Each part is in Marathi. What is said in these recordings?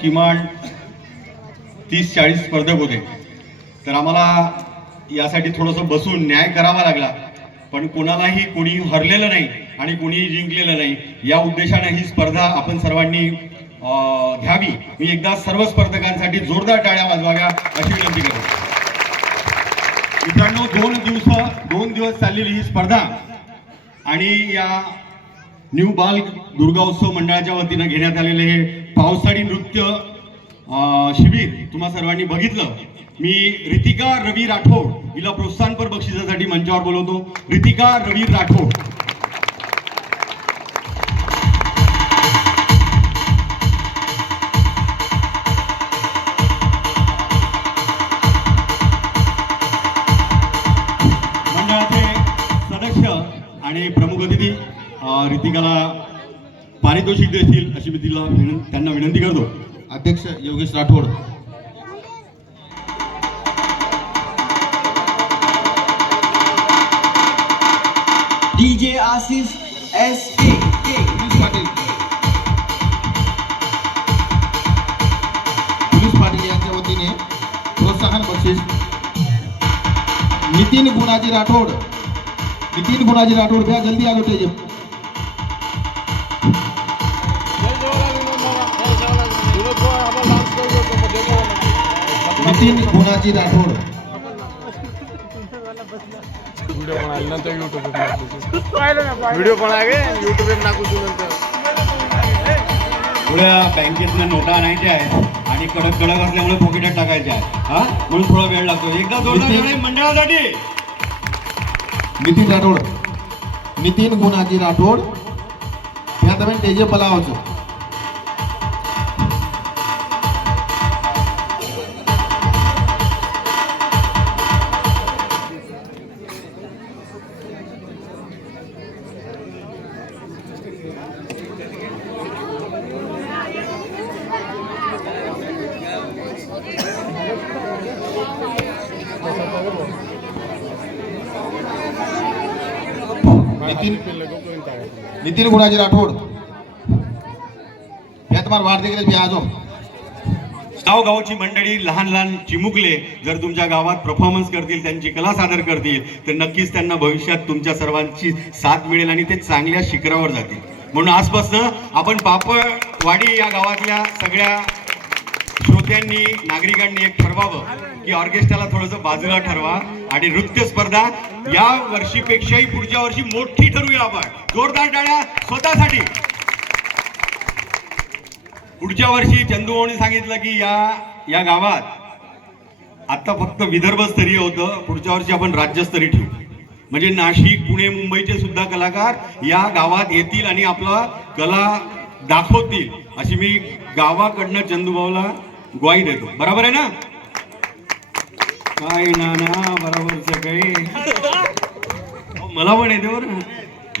किमान 30-40 स्पर्धक होते. तर आम्हाला यासाठी थोडंसं बसून न्याय करावा लागला. पण कोणालाही कोणी हरलेलं नाही आणि कोणी जिंकलेलं नाही. या उद्देशाने ही स्पर्धा आपण सर्वांनी घ्यावी. मी एकदा सर्व स्पर्धकांसाठी जोरदार टाळ्या वाजवाव्या अशी विनंती करतो. मित्रांनो, 2 दिवस चाललेली ही स्पर्धा आणि या न्यू बाल दुर्गा उत्सव मंडळाच्या वतीनं घेण्यात आलेले हे पावसाळी नृत्य शिबिर तुम्हा सर्वांनी बघितलं. मी रितिका रवी राठोड हिला प्रोत्साहनपर बक्षिसासाठी मंचावर बोलवतो. रितिका रवी राठोड. मंडळाचे सदस्य आणि प्रमुख अतिथी रितिकाला पारितोषिक देतील अशी मी त्यांना विनंती करतो. अध्यक्ष Yogesh Rathod. DJ Ashish S K. Police Patil यांच्या वतीने प्रोत्साहन बक्षीस नितीन गुणाजी राठोड. नितीन गुणाजी राठोड भैया जल्दी आगे तेज. नितीन गुणाजी राठोड. व्हिडिओ बनागे यूट्यूब पे नाकू नंतर. थोड्या बँकेतनं नोटा आणायच्या आहेत आणि कडक असल्यामुळे पॉकेटात टाकायच्या आहेत. हा, म्हणून थोडा वेळ लागतो. एकदा जोरदार मंडळासाठी. नितीन राठोड. नितीन गुणाजी राठोड भैया તમે तेजे पलाव છો. नितीन गुणाजी राठोड भैया तुम्हारा वाट देख रहे आज. गावची मंडळी लहान चिमुकले जर तुमच्या गावात परफॉर्मन्स करतील, त्यांची कला सादर करतील तर नक्कीच त्यांना भविष्यात तुमच्या सर्वांची साथ मिळेल आणि ते चांगल्या शिखरावर जातील. म्हणून आजपासून आपण पापळवाडी या गावातल्या सगळ्या श्रोत्यांनी नागरिकांनी एक ठरवावं की ऑर्केस्ट्राला थोडंसं बाजूला ठरवा आणि नृत्य स्पर्धा या वर्षीपेक्षाही पुढच्या वर्षी मोठी ठरवूया आपण. जोरदार टाळ्या स्वतःसाठी. पुढच्या वर्षी चंदूभाऊने सांगितलं की या गावात आता फक्त विदर्भ स्तरीय होतं, पुढच्या वर्षी आपण राज्यस्तरीय ठेवू. म्हणजे नाशिक, पुणे, मुंबईचे सुद्धा कलाकार या गावात येतील आणि आपला कला दाखवतील अशी मी गावाकडनं चंदूभाऊला ग्वाही देतो. बरोबर आहे ना? काय ना बरोबर सगळे. मला पण येते बरं,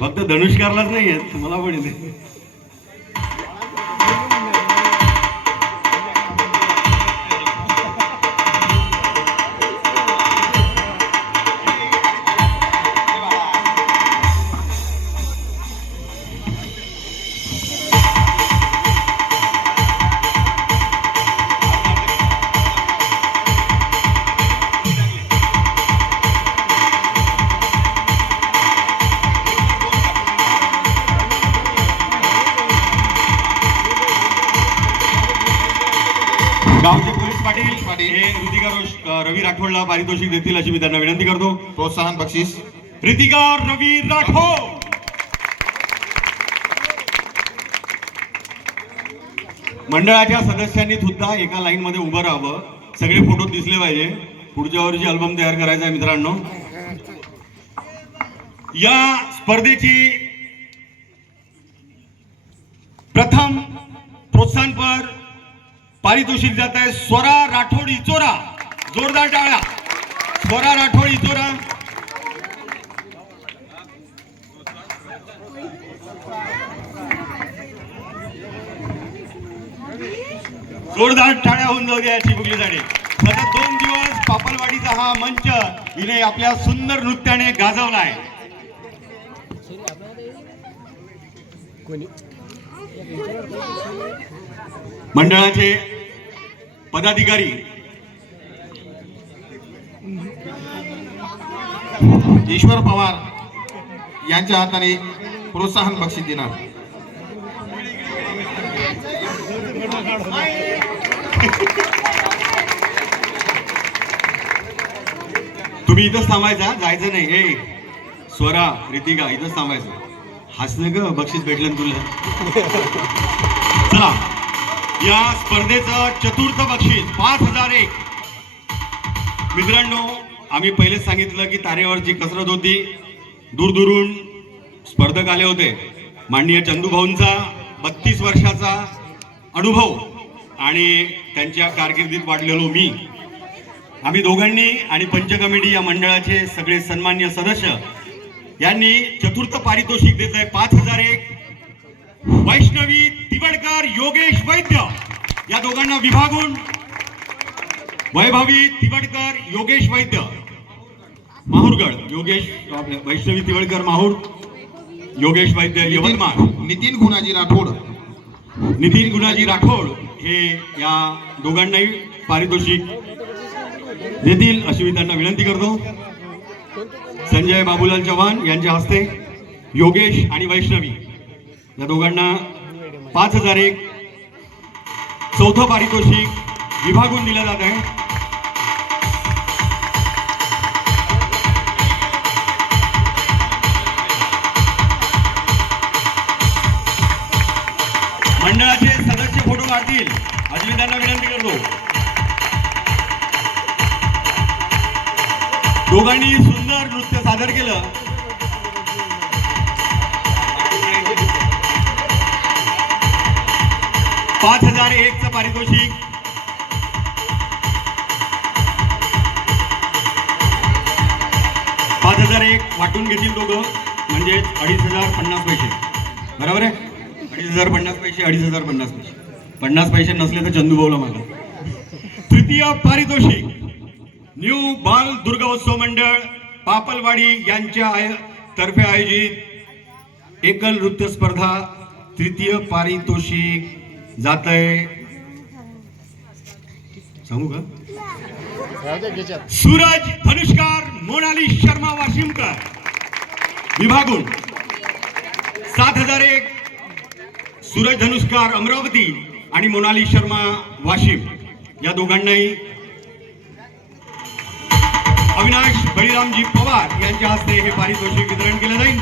फक्त धनुष्कारलाच नाही येत, मला पण येते. गावचे पोलीस पाटील हे रितिका रवी राठोडला पारितोषिक देतील अशी मी त्यांना विनंती करतो. प्रोत्साहन बक्षीस रितिका रवी राठोड. मंडळाच्या सदस्यांनी सुद्धा एका लाईन मध्ये उभं राहावं. सगळे फोटो दिसले पाहिजे. पुढच्या वर्षी अल्बम तयार करायचा आहे मित्रांनो. या स्पर्धेची प्रथम प्रोत्साहनपर पारितोषिक जात आहे स्वरा राठोड इचोरा. जोरदार टाळ्या. स्वरा राठोड इचोरा. जोरदार टाळ्या होऊन जाऊ द्या याची बुगलीसाठी. सतत 2 दिवस पापलवाडीचा हा मंच हिने आपल्या सुंदर नृत्याने गाजवलाय. मंडळाचे पदाधिकारी ईश्वर पवार यांच्या हाताने प्रोत्साहन बक्षीस देणार. तुम्ही इथंच थांबायचा, जायचं नाही. ए स्वरा, रितिका इथंच थांबायचं. हसणं ग, बक्षीस भेटलं ना तुला. चला, या स्पर्धेचं चतुर्थ बक्षीस 5001. मित्रांनो, आम्ही पहिलेच सांगितलं की तारेवरची कसरत होती. दूरदूरून स्पर्धक आले होते. माननीय चंदू भाऊंचा 32 वर्षाचा अनुभव आणि त्यांच्या कारकिर्दीत वाढलेलो मी, आम्ही दोघांनी आणि पंच कमिटी या मंडळाचे सगळे सन्मान्य सदस्य यांनी चतुर्थ पारितोषिक देत आहे 5001. वैष्णवी तिवडकर, योगेश वैद्य या दोघांना विभागून वैभवी तिवडकर, योगेश वैद्य माहूरगड, योगेश वैष्णवी तिवडकर माहूर, योगेश वैद्य यवतमाळ, नितीन गुणाजी राठोड. नितीन गुणाजी राठोड हे या दोघांनाही पारितोषिक देतील अशी मी त्यांना विनंती करतो. संजय बाबूलाल चव्हाण यांच्या हस्ते योगेश आणि वैष्णवी या दोघांना 5001 चौथं पारितोषिक विभागून दिलं जात आहे. मंडळाचे सदस्य फोटो काढतील अशी मी त्यांना विनंती करतो. दोघांनी सुंदर नृत्य सादर केलं. $5001चं पारितोषिक $5001 वाटून घेतील दोघं, म्हणजे 2,550 पैसे. बरोबर आहे? 2,050 पैसे, 2,050 पैसे. 50 पैसे नसले तर चंदू भाऊला मागा. तृतीय पारितोषिक न्यू बाल दुर्गोत्सव मंडळ पापलवाडी यांच्या तर्फे आयोजित एकल नृत्य स्पर्धा. तृतीय पारितोषिक जात आहे, सांगू का, सूरज धनुष्कार, मोनाली शर्मा वाशिमकर विभागून 7001. सूरज धनुष्कार अमरावती आणि मोनाली शर्मा वाशिम या दोघांनाही अविनाश बळीरामजी पवार यांच्या हस्ते हे पारितोषिक वितरण केलं जाईल.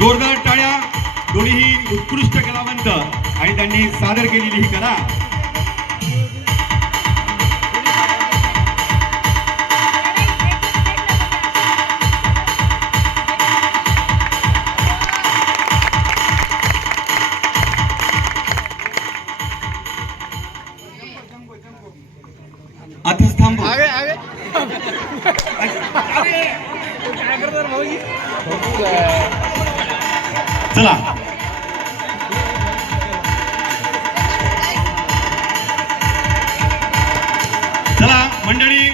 जोरदार टाळ्या. दोन्हीही उत्कृष्ट कलावंत आणि त्यांनी सादर केलेली ही कला आताच थांब. चला, चला मंडळी,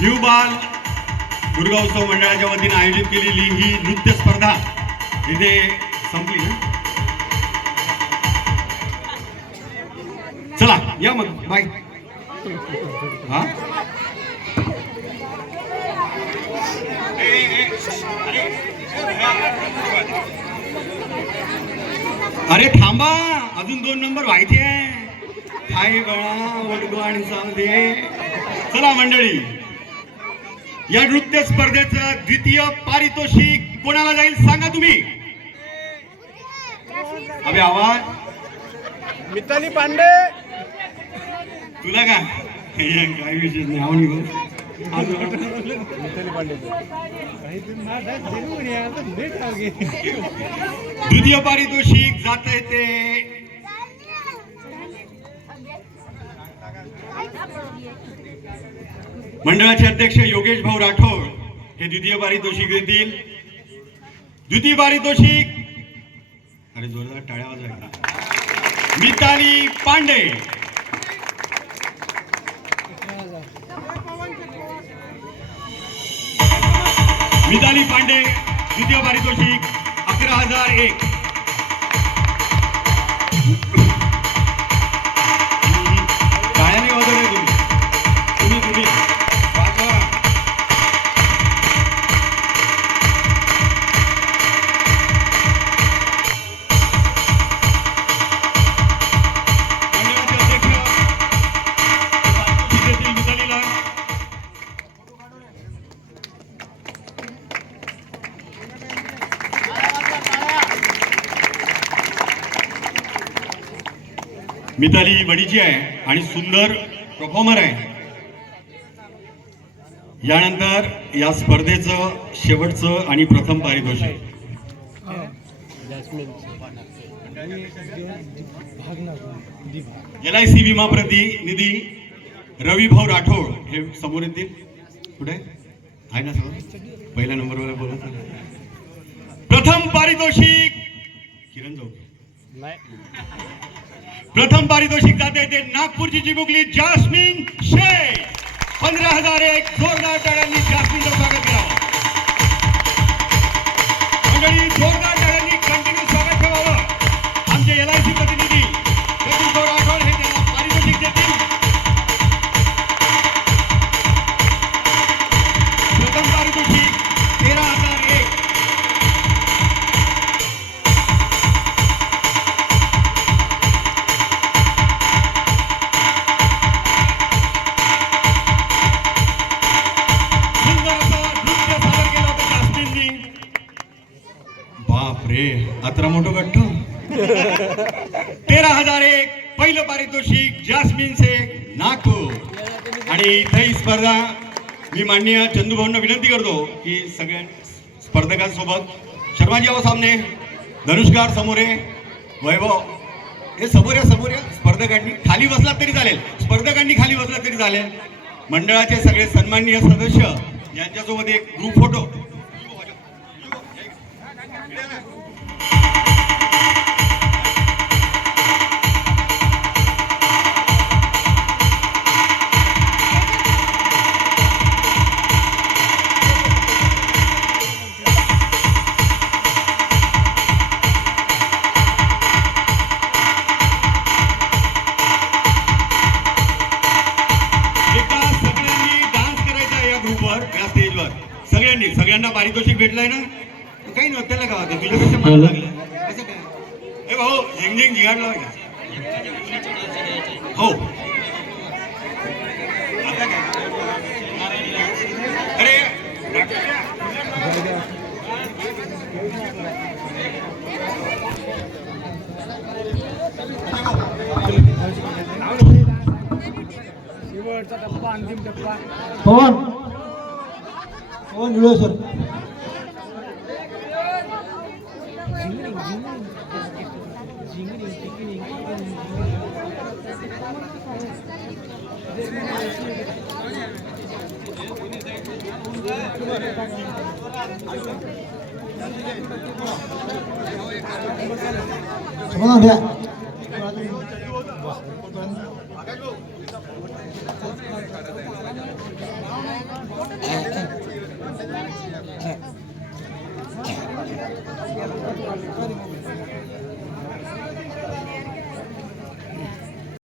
न्यू बाल दुर्गोत्सव मंडळाच्या वतीने आयोजित केलेली ही नृत्य स्पर्धा इथे संपली ना. चला या मग, बाय. हा, अरे थांबा, अजून 2 नंबर व्हायचे. हाय बळा वडगो आणि सांगदे. चला मंडळी, या नृत्य स्पर्धेचं द्वितीय पारितोषिक कोणाला जाईल सांगा तुम्ही. अबे आवाज. मिताली पांडे. तुला का काय विशेष नाही. आवडी मिताली पांडे. द्वितीय पारितोषिक जात आहे ते मंडळाचे अध्यक्ष योगेश भाऊ राठोड हे द्वितीय पारितोषिक देतील. द्वितीय पारितोषिक, अरे जोरदार टाळ्या वाजवा, मिताली पांडे. मिताली पांडे द्वितीय पारितोषिक 11,001. मिताली वडीची आहे आणि सुंदर परफॉर्मर आहे. यानंतर या स्पर्धेचं शेवटचं आणि प्रथम पारितोषिक LIC विमा प्रतिनिधी रविभाऊ राठोड हे समोर येतील. कुठे आहे ना समोर पहिल्या नंबरवर बोलत. प्रथम पारितोषिक किरण चौके. प्रथम पारितोषिक जाते ते नागपूरची चिमुकली जास्मिन शेख. 15,001 जोरदार टाळ्यांनी जास्मिनचं स्वागत करावं. मंडळी जोरदार टाळ्यांनी कंटिन्यू स्वागत ठेवावं. आमचे LIC प्रतिनिधी रविभाऊ राठोड हे त्यांना पारितोषिक देतील. प्रथम पारितोषिक 13,001. बापरे अत्रा मोठं गट्ट. 13,001 पहिलं पारितोषिक जास्मिन शेख नागपूर. आणि इथे ही स्पर्धा मी माननीय चंदू भाऊंना विनंती करतो की सगळ्या स्पर्धकांसोबत शर्माजी आहो सामने, धनुष्कार समोरे, वैभव हे समोर स्पर्धकांनी खाली बसला तरी चालेल. स्पर्धकांनी खाली बसला तरी चालेल. मंडळाचे सगळे सन्माननीय सदस्य यांच्यासोबत एक ग्रुप फोटो. सगळ्यांना पारितोषिक भेटलंय ना. काही नव्हतं त्याला का होतं तुझ्यापेक्षा मला लागलं असं काय. हे भाऊ झिंग झिंगाडला हो. आता काय अरे अंतिम टप्पा पवन जुळे सर. द्या